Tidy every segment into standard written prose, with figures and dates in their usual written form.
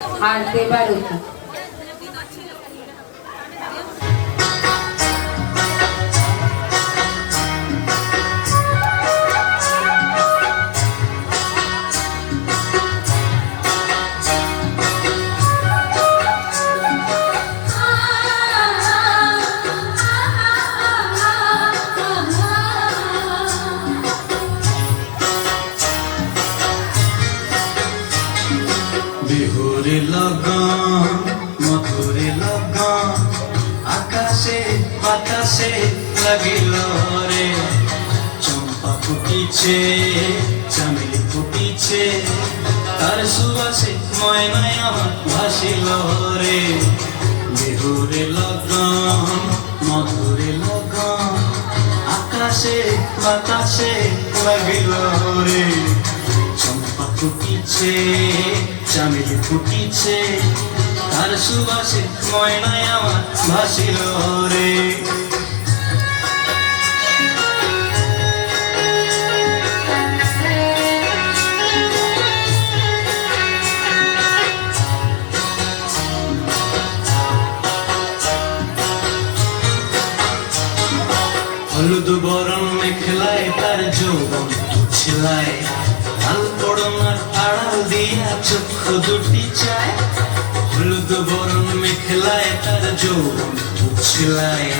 আর দেবারতী। বিহুরে লগন মধুরে লগন আকাশে বাতাসে লাগিল রে, চম্পা ফুটিছে চামেলি ফুটিছে, তার সুবাসে ময়নায় আমার ভাসিল রে। বিহুরে লগন মধুরে লগন আকাশে বাতাসে লাগিল রে, চম্পা ফুটিছে চামেলি ফুটিছে, তার সুবাসে ময়নায় আমার ভাসিল রে। হলুদ বরণ মেখলায় তার যৌবন উছলায়, লাল পড়নার আড়াল দিয়া চক্ষু দুটি চায়। হলুদ বরণ মেখলায় তার যৌবন উছলায়,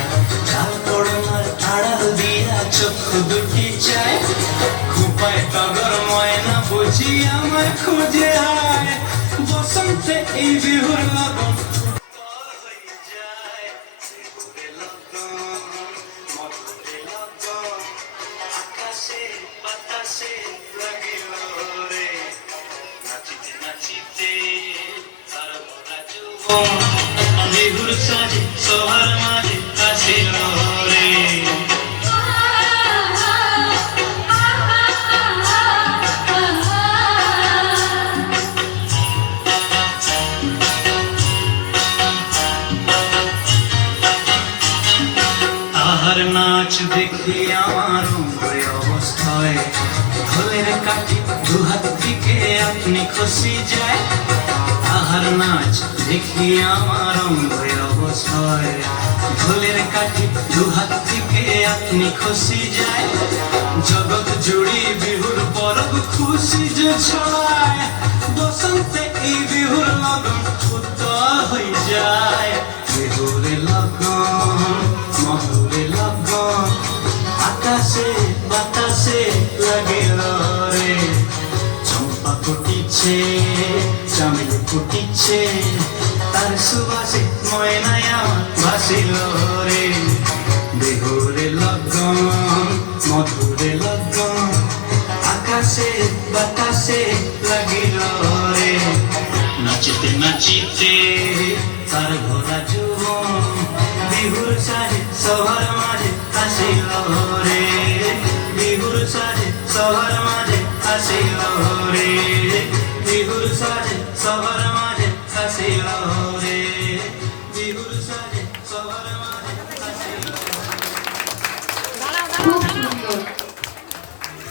লাল পড়নার আড়াল দিয়া চক্ষু দুটি চায়। খুপায় টগর ময়না বুঝি আমায় খুঁজে আয়, বসন্তে এই বিহুর লগন বাতাসে লাগিল রে, নাচিতে নাচিতে তার ভরা যৌবন বিহুর সাজে সবার মাঝে আসিল রে। তাহার নাচ দেখি আমার অঙ্গয় অবস্থায়, ঢোলের কাঠি দুহাত দিকে আপনি খসি যায়। তাহার নাচ দেখি আমার অঙ্গয় অবস্থায়, ঢোলের কাঠি দুহাত দিকে আপনি খসি যায়। জগৎ জুড়ি বিহুর পরব খুশি যে ছড়ায়, বসন্তে এই বিহুর লগন উত্তর হয়ে যায়। বিহুরে লগন মধুরে লগন আকাশে বাতাসে লাগিল রে, চম্পা ফুটিছে চামেলি ফুটিছে, তার সুবাসে ময়নায় আমার ভাসিল রে। বিহুরে লগন মধুরে লগন আকাশে বাতাসে লাগিল রে, নাচিতে নাচিতে তার ঘোরা যৌবন বিহুর সাজে সবার মাঝে আসিল রে। বিহুর সাজে সবার মাঝে আসিল রে, বিহুর সাজে সবার